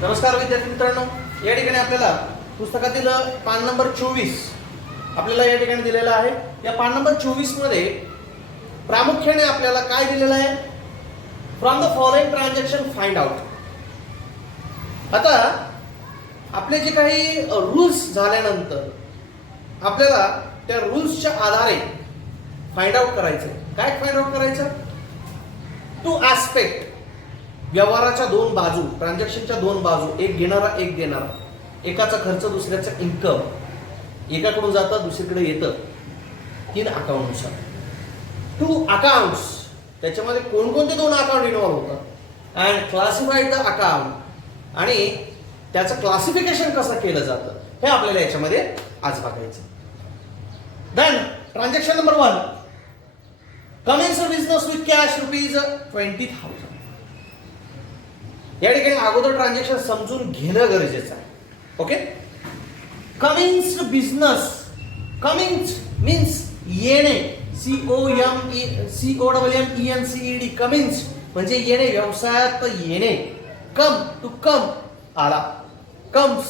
नमस्कार विद्यार्थी मित्रांनो, या ठिकाणी आपल्याला पुस्तकातील पान नंबर 24 आपल्याला या ठिकाणी दिलेला आहे. या पान नंबर 24 मध्ये प्रामुख्याने आपल्याला काय दिलेलं आहे? From the following transaction find out. आता आपले जे काही रूल्स झाल्यानंतर आपल्याला त्या रूल्सच्या आधारे फाइंड आउट करायचं. काय फाइंड आउट करायचं? टू ऍस्पेक्ट, व्यवहाराच्या दोन बाजू, ट्रान्झॅक्शनच्या दोन बाजू, एक घेणारा एक देणारा, एकाचा खर्च दुसऱ्याचा इन्कम, एकाकडून जातं दुसरीकडे येतं, 3 अकाउंटनुसार. 2 अकाउंट्स, त्याच्यामध्ये कोणकोणते 2 अकाउंट इन्व्हॉल्व होतात, अँड क्लासिफाईड द अकाउंट, आणि त्याचं क्लासिफिकेशन कसं केलं जातं हे आपल्याला याच्यामध्ये आज बघायचं. Then transaction number 1, commenced business with cash ₹20,000. या ठिकाणी अगोदर ट्रान्झॅक्शन समजून घेणं गरजेचं आहे. Okay, commenced business, commenced means येणे, COMMENCED, कमिंग्स म्हणजे येणे, व्यवसायात येणे. कम, टू कम, आला, comes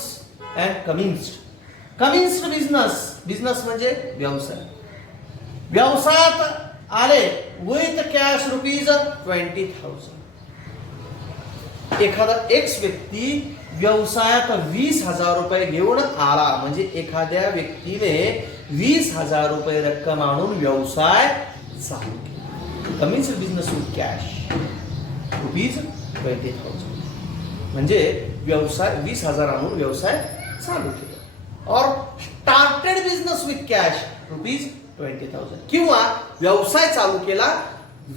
and comings. Commenced business, business म्हणजे व्यवसाय, व्यवसायात आले विथ कॅश ₹20,000. एखादा एक्स व्यक्ती व्यवसायात 20,000 रुपये घेऊन आला, म्हणजे एखाद्या व्यक्तीने 20,000 रुपये रक्कम आणून व्यवसाय चालू केला. कमिंग्स बिझनेस विथ कॅश ₹20,000 म्हणजे व्यवसाय 20,000 आणून व्यवसाय चालू केला. और स्टार्टेड बिझनेस विथ कॅश ₹20,000, किंवा व्यवसाय चालू केला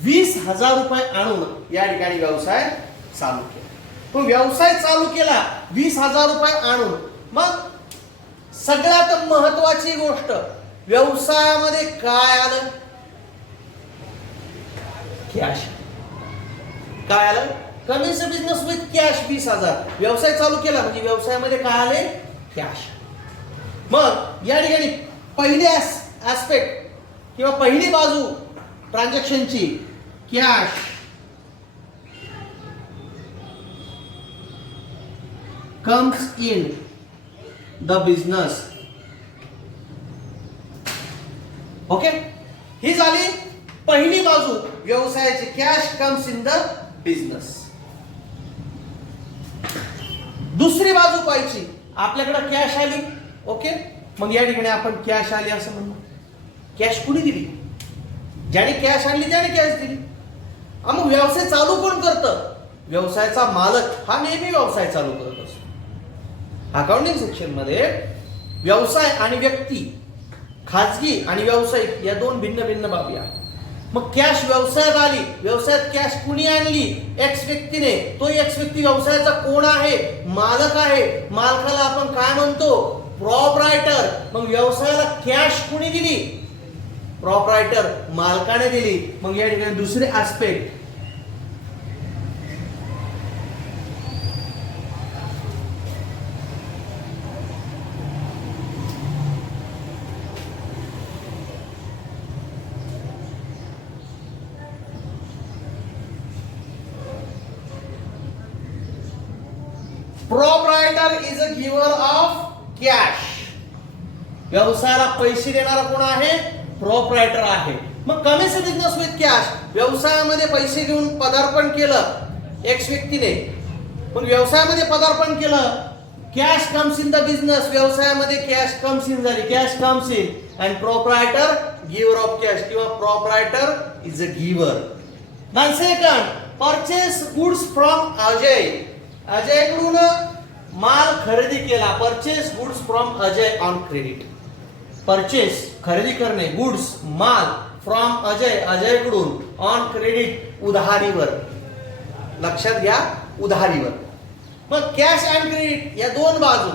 20,000 रुपये आणून या ठिकाणी व्यवसाय चालू केला. तो व्यवसाय चालू केला 20,000 रुपये आणून. मग सगळ्यात महत्वाची गोष्ट, व्यवसायामध्ये काय आलं? कॅश. काय आलं? Commenced business with cash 20,000. व्यवसाय चालू केला म्हणजे व्यवसायामध्ये काय आले? कॅश. मग या ठिकाणी पहिली ऍस्पेक्ट किंवा पहिली बाजू ट्रान्झॅक्शनची, cash comes in the business. Okay, ही झाली पहिली बाजू व्यवसायाची, cash comes in the business. दुसरी बाजू पाहिजे, आपल्याकडे कॅश आली. ओके, मग या ठिकाणी आपण कॅश आली असं म्हणू. कॅश कुणी दिली? ज्याने कॅश आणली त्याने कॅश दिली. मग व्यवसाय चालू कोण करतं? व्यवसायाचा मालक हा नेहमी व्यवसाय चालू करत असतो. अकाउंटिंग सेक्शन मध्ये व्यवसाय आणि व्यक्ती, खाजगी आणि व्यावसायिक या 2 भिन्न भिन्न बाबी आहेत. मग कॅश व्यवसायात आली, व्यवसायात कॅश कुणी आणली? एक्स व्यक्तीने. तो एक्स व्यक्ती व्यवसायाचा कोण आहे? मालक आहे. मालकाला आपण काय म्हणतो? प्रॉपरायटर. मग व्यवसायाला कॅश कुणी दिली? प्रॉपरायटर, मालकाने दिली. मग या ठिकाणी दुसरे aspect, proprietor is a giver of cash. व्यवसायाला पैसे देणारा कोण आहे? प्रॉपरायटर आहे. मग कमिंग्स बिझनेस विथ कॅश, व्यवसायामध्ये पैसे घेऊन पदार्पण केलं एक्स व्यक्तीने. मग व्यवसायामध्ये पदार्पण केलं, cash comes in the business, व्यवसायामध्ये कॅश कम्स इन झाली, cash comes in, and proprietor giver of cash, किंवा proprietor is a giver. Nine second, purchase goods from Ajay. अजयकडून माल खरेदी केला. Purchase goods from Ajay on credit. Purchase खरेदी करणे, goods माल, फ्रॉम अजय अजयकडून, ऑन क्रेडिट उधारीवर. लक्षात घ्या, उधारीवर. मग कॅश अँड क्रेडिट या 2 बाजू,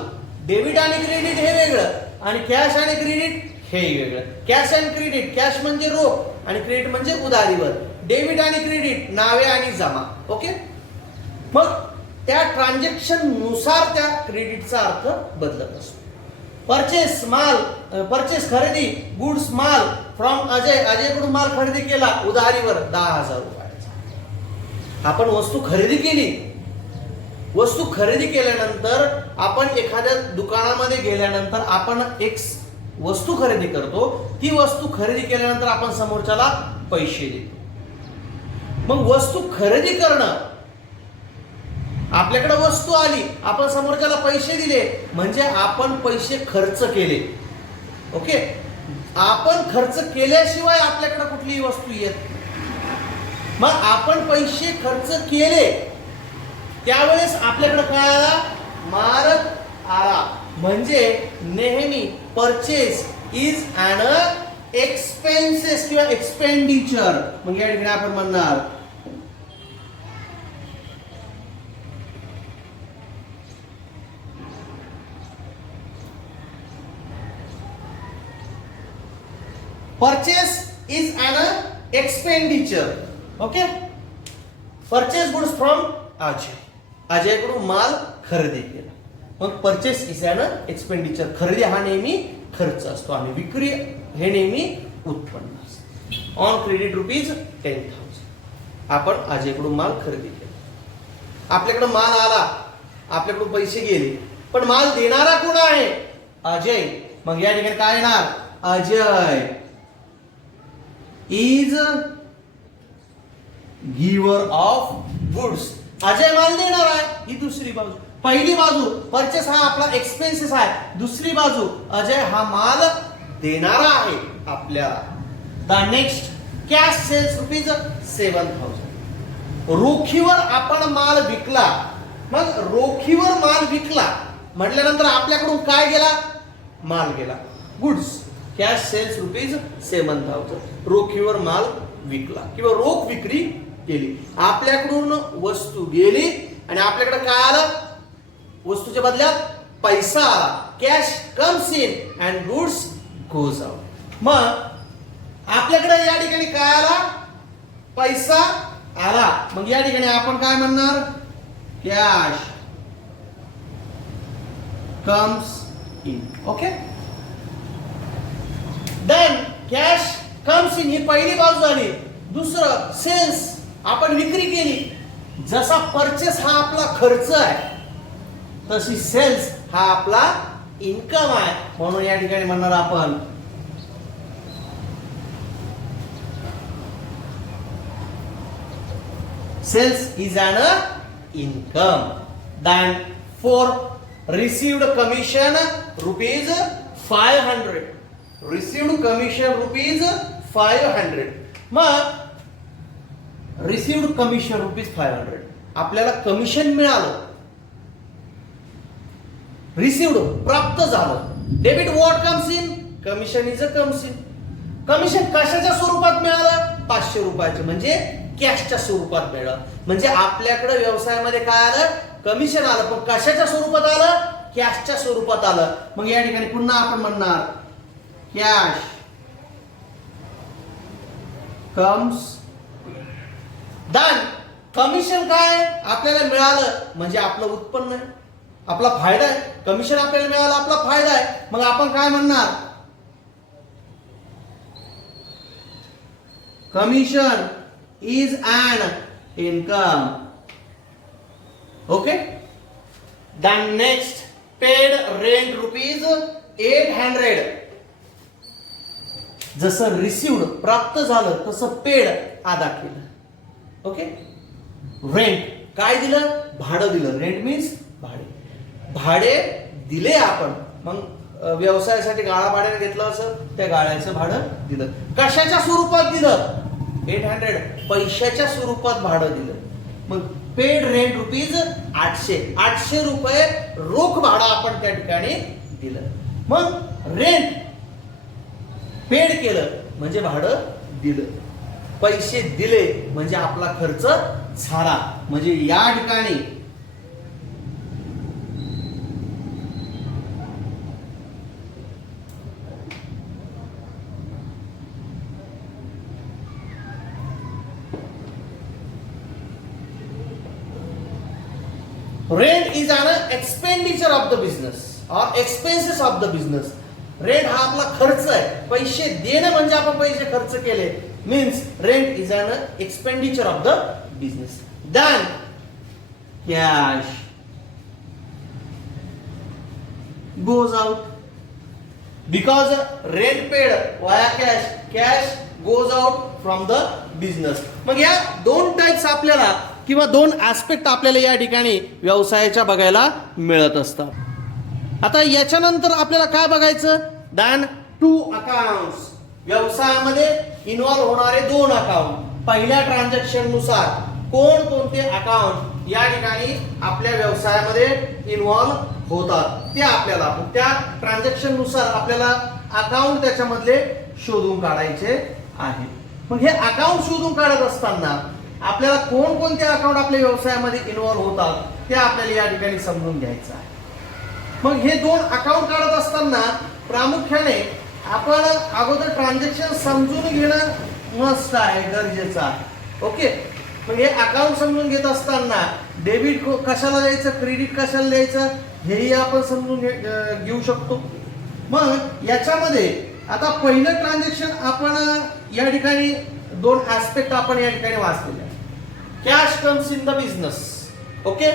डेबिट आणि क्रेडिट हे वेगळं, आणि कॅश आणि क्रेडिट हे वेगळं. कॅश अँड क्रेडिट, कॅश म्हणजे रोख आणि क्रेडिट म्हणजे उधारीवर. डेबिट आणि क्रेडिट नावे आणि जमा. ओके, मग त्या ट्रान्झॅक्शन नुसार त्या क्रेडिटचा अर्थ बदलत असतो. परचेस माल, परचेस खरेदी, गुड्स माल फ्रॉम अजय, अजयकडून माल खरेदी केला उधारीवर 10,000 रुपयाचा. आपण वस्तू खरेदी केली वस्तू खरेदी केल्यानंतर आपण एखाद्या दुकानामध्ये गेल्यानंतर आपण एक वस्तू खरेदी करतो, ती वस्तू खरेदी केल्यानंतर आपण समोरच्याला पैसे देतो. मग वस्तू खरेदी करणं, आपल्याकडे वस्तू आली, आपण समोरच्याला पैसे दिले म्हणजे आपण पैसे खर्च केले. ओके, आपण खर्च केल्याशिवाय आपल्याकडे कुठलीही वस्तू येत. मग आपण पैसे खर्च केले त्यावेळेस आपल्याकडे काय आला? माल आला. म्हणजे नेहमी परचेस इज अन एक्सपेन्सेस किंवा एक्सपेंडिचर. मग या ठिकाणी आपण म्हणणार purchase is an expenditure. Okay, purchase goods from Ajay. अजयकडून माल खरेदी केला. मग परचेस इज अन एक्सपेंडिचर. खरेदी हा नेहमी खर्च असतो आणि विक्री हे नेहमी उत्पन्न असतं. ऑन क्रेडिट ₹10,000 आपण अजयकडून माल खरेदी केला. आपल्याकडे माल आला, आपल्याकडून पैसे गेले, पण माल देणारा कोण आहे? अजय. मग या ठिकाणी काय येणार? Ajay is giver of goods. Ajay माल देणार आहे. ही दुसरी बाजू. पहिली बाजू परचेस हा आपला एक्सपेन्सेस आहे. दुसरी बाजू अजय हा माल देणारा आहे आपल्याला. The next cash sales ₹7,000. रोखीवर आपण माल विकला. मग रोखीवर माल विकला म्हटल्यानंतर आपल्याकडून काय गेला? माल गेला. गुड्स. Cash sales ₹7,000. रोखीवर माल विकला किंवा रोख विक्री केली. आपल्याकडून वस्तू गेली आणि आपल्याकडे काय आलं? वस्तूच्या बदल्यात पैसा आला. Cash comes in and goods goes out. मग आपल्याकडे या ठिकाणी काय आला? पैसा आला. मग या ठिकाणी आपण काय म्हणणार? Cash comes in. Okay, then cash comes in ही पहिली बाजू झाली. दुसरं सेल्स, आपण विक्री केली. जसा परचेस हा आपला खर्च आहे तशी सेल्स हा आपला इन्कम आहे. म्हणून या ठिकाणी म्हणणार आपण sales is an income. Then 4 received commission ₹500. Received commission ₹500. मग रिसीव्ड कमिशन ₹500. आपल्याला कमिशन मिळालं. रिसीव्ड प्राप्त झालं. Debit what comes in? Commission is a comes in. Commission कशाच्या स्वरूपात मिळालं? ₹500 म्हणजे कॅशच्या स्वरूपात मिळालं. म्हणजे आपल्याकडे व्यवसायामध्ये काय आलं? कमिशन आलं. पण कशाच्या स्वरूपात आलं? कॅशच्या स्वरूपात आलं. मग या ठिकाणी पुन्हा आपण म्हणणार कॅश कम्स. देन कमिशन काय? आपल्याला मिळालं म्हणजे आपलं उत्पन्न आहे, आपला फायदा आहे. कमिशन आपल्याला मिळालं, आपला फायदा आहे. मग आपण काय म्हणणार? Commission is an income. Okay, then next paid rent ₹800. जसं रिसीव्ड प्राप्त झालं तसं पेड अदा केलं. ओके, रेंट काय दिलं? भाडं दिलं. रेंट मीन्स भाडे. भाडे दिले आपण. मग व्यवसायासाठी गाळा भाड्याने घेतलं असं, त्या गाळ्याचं भाडं दिलं. कशाच्या स्वरूपात दिलं? 800. पैशाच्या स्वरूपात भाडं दिलं. मग पेड रेंट ₹800. ₹800 रोख भाडं आपण त्या ठिकाणी दिलं. मग रेंट पेड केलं म्हणजे भाडं दिलं. पैसे दिले म्हणजे आपला खर्च झाला. म्हणजे या ठिकाणी rent is an expenditure of the business और expenses of the business. Rent हा आपला खर्च आहे. पैसे देणं म्हणजे आपण पैसे खर्च केले. Means rent is an expenditure of the business. Then cash goes out. Because rent paid via cash, cash goes out from the business. मग या दोन टाइप्स आपल्याला किंवा दोन ऍस्पेक्ट आपल्याला या ठिकाणी व्यवसायाच्या बघायला मिळत असतात. आता याच्यानंतर आपल्याला काय बघायचं, दॅन टू अकाउंट्स. व्यवसायामध्ये इन्व्हॉल्व होणारे दोन अकाउंट. पहिल्या ट्रान्झॅक्शन नुसार कोण कोणते अकाउंट या ठिकाणी आपल्या व्यवसायामध्ये इन्व्हॉल्व होतात ते आपल्याला त्या ट्रान्झॅक्शन नुसार आपल्याला अकाउंट त्याच्यामधले शोधून काढायचे आहे. मग हे अकाउंट शोधून काढत असताना आपल्याला कोणकोणते अकाउंट आपल्या व्यवसायामध्ये इन्व्हॉल्व होतात ते आपल्याला या ठिकाणी समजून घ्यायचं आहे. मग हे दोन अकाउंट काढत असताना प्रामुख्याने आपण अगोदर ट्रान्झॅक्शन समजून घेणं मस्ट आहे, गरजेचं आहे. ओके. मग हे अकाउंट समजून घेत असताना डेबिट कशाला द्यायचं, क्रेडिट कशाला द्यायचं हेही आपण समजून घेऊ शकतो. मग याच्यामध्ये आता पहिलं ट्रान्झॅक्शन आपण या ठिकाणी दोन ऍस्पेक्ट आपण या ठिकाणी वाचलेले. Cash comes in the business. Okay.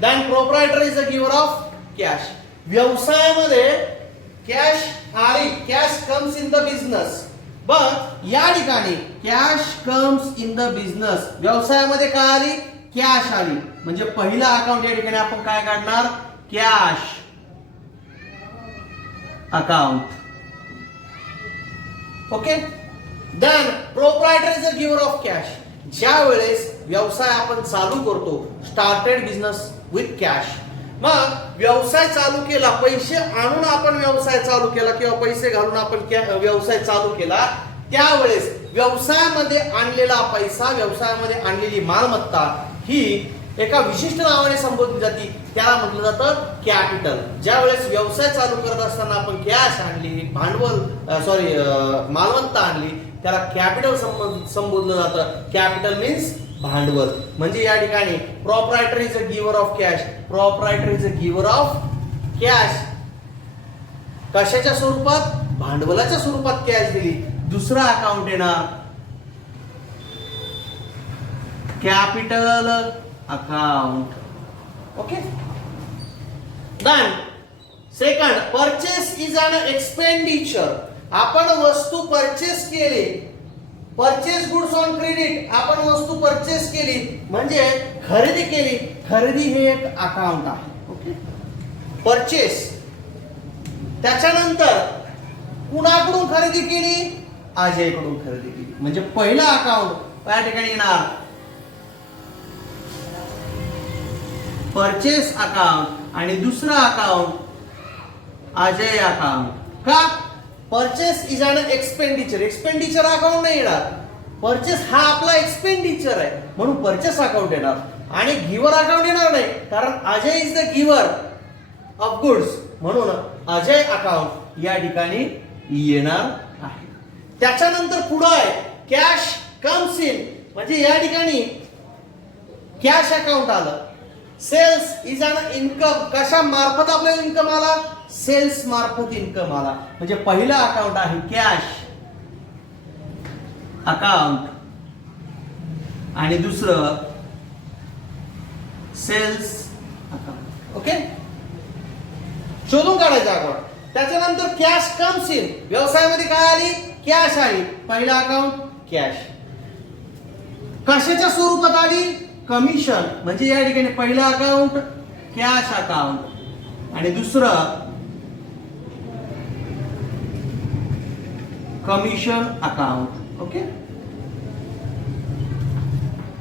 Than proprietor is a giver of cash. व्यवसायामध्ये कॅश आली, cash comes in the business. But या ठिकाणी cash comes in the business व्यवसायामध्ये काय आली, कॅश आली. म्हणजे पहिला अकाउंट या ठिकाणी आपण काय काढणार, cash account. Okay. Then proprietor is a giver of cash. ज्या वेळेस व्यवसाय आपण चालू करतो, स्टार्टेड बिझनेस विथ कॅश. मग व्यवसाय चालू केला, पैसे आणून आपण व्यवसाय चालू केला किंवा पैसे घालून आपण व्यवसाय चालू केला, त्यावेळेस व्यवसायामध्ये आणलेला पैसा, व्यवसायामध्ये आणलेली मालमत्ता ही एका विशिष्ट नावाने संबोधली जाते, त्याला म्हटलं जातं कॅपिटल. ज्या वेळेस व्यवसाय चालू करत असताना आपण कॅश आणली, भांडवल मालमत्ता आणली, त्याला कॅपिटल संबोधलं जातं. कॅपिटल मीन्स भांडवल. म्हणजे या ठिकाणी proprietor is a giver of cash. Proprietor is a giver of cash. कशाच्या स्वरूपात, भांडवलाच्या स्वरूपात कॅश दिली. दुसरा अकाउंट येणार capital account. Okay. Then second, purchase is an expenditure. आपण वस्तू परचेस केली, परचेस गुड्स ऑन क्रेडिट. आपण वस्तू परचेस केली म्हणजे खरेदी केली. खरेदी हे एक अकाउंट आहे. ओके. परचेस. त्याच्यानंतर कुणाकडून खरेदी केली, अजयकडून खरेदी केली. म्हणजे पहिला अकाउंट या ठिकाणी येणार परचेस अकाउंट आणि दुसरा अकाउंट अजय अकाउंट. का, purchase is an expenditure. Expenditure account नाही येणार. परचेस हा आपला एक्सपेंडिचर आहे म्हणून परचेस अकाउंट येणार आणि गिव्हर अकाउंट येणार नाही, कारण Ajay is the giver of goods म्हणून अजय अकाउंट या ठिकाणी येणार आहे. त्याच्यानंतर पुढे आहे कॅश कम्स इन. म्हणजे या ठिकाणी कॅश अकाउंट आलं. Sales is an income. कशा मार्फत आपल्याला इन्कम आला, सेल्स मार्फत इन्कम आला. म्हणजे पहिला अकाउंट आहे कॅश अकाउंट आणि दुसरं सेल्स अकाउंट. ओके. शोधून काढायचं अकाउंट. त्याच्यानंतर कॅश कम्स इन. व्यवसायामध्ये काय आली, कॅश आली. पहिला अकाउंट कॅश. कशाच्या स्वरूपात आली, कमिशन. म्हणजे या ठिकाणी पहिला अकाउंट कॅश अकाउंट आणि दुसरं कमिशन अकाउंट. ओके.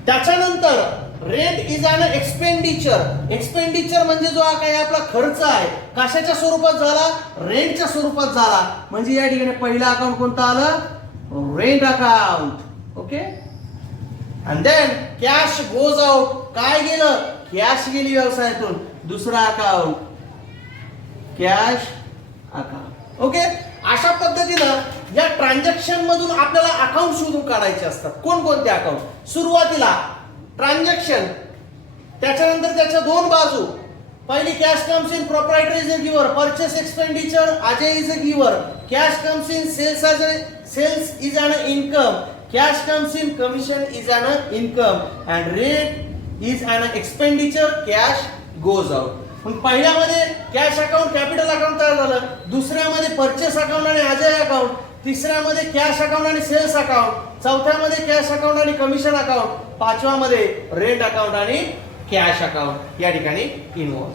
त्याच्यानंतर rent is an expenditure. Expenditure म्हणजे जो काही आपला खर्च आहे कशाच्या स्वरूपात झाला, रेंटच्या स्वरूपात झाला. म्हणजे या ठिकाणी पहिला अकाउंट कोणता आलं, rent account. Okay. And then cash goes out. काय गेलं, कॅश गेली व्यवसायातून. दुसरा अकाउंट कॅश अकाउंट. ओके. अशा पद्धतीनं या ट्रान्झॅक्शन मधून आपल्याला अकाउंट शोधून काढायचे असतात. कोणकोणते अकाउंट, सुरुवातीला ट्रान्झॅक्शन, त्याच्यानंतर त्याच्या दोन बाजू. पहिली cash comes in, proprietor is a giver, purchase expenditure, Ajay is a giver. Cash comes in, sales is an income. Cash comes in, commission is an income, and rent is an expenditure. Cash goes out. मग पहिल्यामध्ये cash account capital account तयार झालं, दुसऱ्यामध्ये purchase account आणि Ajay account, तिसऱ्यामध्ये cash account आणि cells account, चौथ्यामध्ये cash account आणि commission account, पाचव्यामध्ये rent account आणि cash account या ठिकाणी इन्व्हॉल्व.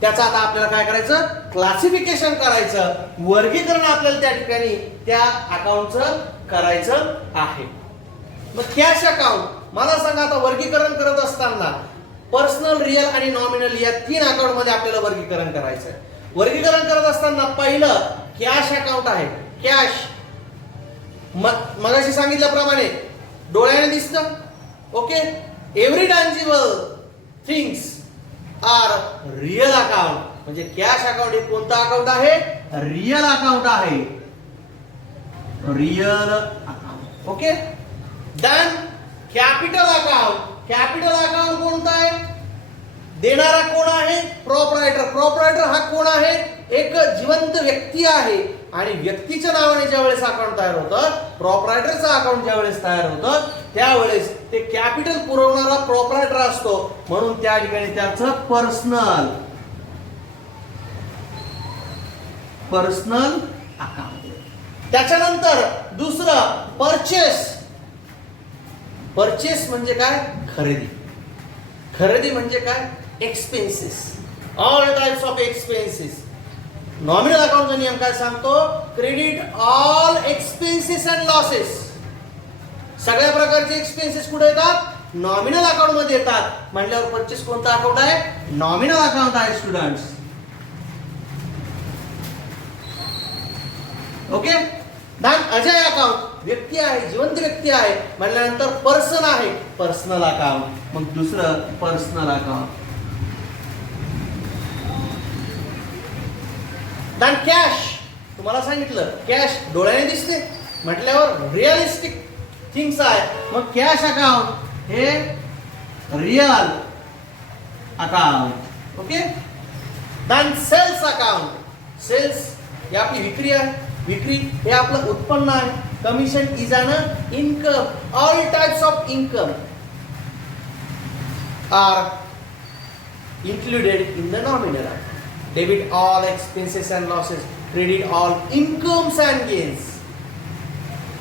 त्याचं आता आपल्याला काय करायचं, क्लासिफिकेशन करायचं, वर्गीकरण आपल्याला त्या ठिकाणी त्या अकाउंटचं करायचं आहे. मग कॅश अकाउंट मला सांगा, आता वर्गीकरण करत असताना पर्सनल, रिअल आणि नॉमिनल या 3 अकाउंट मध्ये आपल्याला वर्गीकरण करायचं आहे. वर्गीकरण करत असताना पहिलं कॅश अकाउंट आहे. कॅश मगाशी सांगितल्याप्रमाणे डोळ्याने दिसतं. Okay, every tangible things are real account. म्हणजे कॅश अकाउंट हे कोणतं अकाउंट आहे, रिअल अकाउंट आहे, real account. Okay, then capital account. Capital account कोणतं आहे, देणारा कोण आहे, प्रॉपरायटर. प्रॉपरायटर हा कोण आहे, एक जिवंत व्यक्ती आहे आणि व्यक्तीच्या नावाने ज्यावेळेस अकाउंट तयार होतं, प्रॉपरायटरचं अकाउंट ज्यावेळेस तयार होतं त्यावेळेस ते कॅपिटल पुरवणारा प्रॉपरायटर असतो, म्हणून त्या ठिकाणी त्याचं पर्सनल अकाउंट. त्याच्यानंतर दुसरं परचेस. परचेस म्हणजे काय, खरेदी. खरेदी म्हणजे काय, expenses, all types of expenses. Nominal अकाउंटचा नियम काय सांगतो, credit all expenses and losses. सगळ्या प्रकारचे एक्सपेन्सेस कुठे येतात, नॉमिनल अकाउंट मध्ये येतात. म्हटल्यावर परचेस कोणता अकाउंट आहे, नॉमिनल अकाउंट आहे स्टुडंट्स. ओके, दान अजय अकाउंट, व्यक्ती आहे, जिवंत व्यक्ती आहे म्हटल्यानंतर पर्सन आहे, पर्सनल अकाउंट. मग दुसरं पर्सनल अकाउंट. दान कॅश, तुम्हाला सांगितलं कॅश डोळ्याने दिसते म्हटल्यावर रिअलिस्टिक थिंग्स आहे. मग कॅश अकाउंट हे real account. Okay, then sales account. Sales ही आपली विक्री आहे. विक्री हे आपलं उत्पन्न आहे. Commission is an income. All types of income are included in the nominal account. Debit all expenses and losses. Credit all incomes and gains.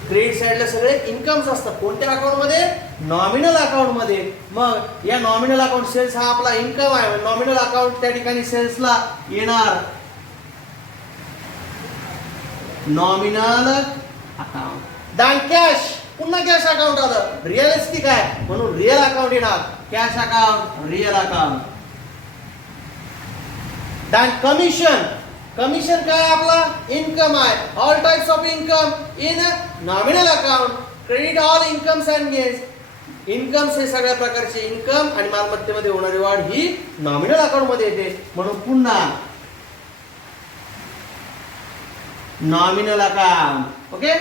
Credit साइडला सगळे इन्कम्स असतात. कोणत्या अकाउंट मध्ये, नॉमिनल अकाउंट मध्ये. मग या नॉमिनल अकाउंट सेल्स हा आपला इन्कम आहे. नॉमिनल अकाउंट त्या ठिकाणी सेल्सला येणार नॉमिनल अकाउंट. दान कॅश, पुन्हा कॅश अकाउंट आलं, रिअलिस्टिक आहे म्हणून रिअल अकाउंट येणार. Cash account, real account. दान कमिशन. कमिशन काय आपला, इन्कम आहे. All types of income in nominal account. Credit all incomes and gains. Incomes हे सगळ्या प्रकारचे इन्कम आणि मालमत्तेमध्ये होणारी वाढ ही नॉमिनल अकाउंट मध्ये येते म्हणून पुन्हा nominal account. Okay,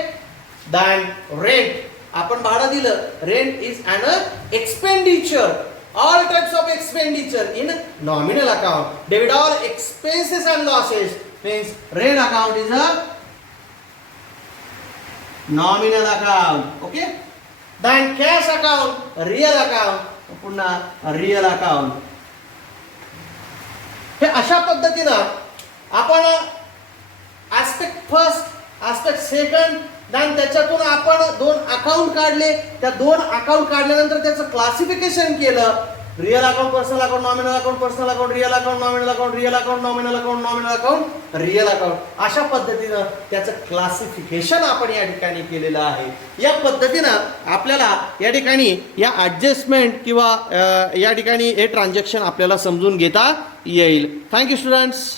then rent. आपण भाडं दिलं, rent is an expenditure. All types of expenditure in nominal account. Debit all expenses and losses means rent account is a nominal account. Okay, then cash account, real account. पुन्हा real account. हे अशा पद्धतीनं आपण aspect first, aspect second, then त्याच्यातून आपण 2 account काढले. त्या 2 account काढल्यानंतर त्याचं क्लासिफिकेशन केलं. Real account, personal account, nominal account, personal account, real account, nominal account, real account, nominal account, nominal account, real account. अशा पद्धतीनं त्याचं क्लासिफिकेशन आपण या ठिकाणी केलेलं आहे. या पद्धतीनं आपल्याला या ठिकाणी या ऍडजस्टमेंट किंवा या ठिकाणी हे ट्रान्झॅक्शन आपल्याला समजून घेता येईल. Thank you students.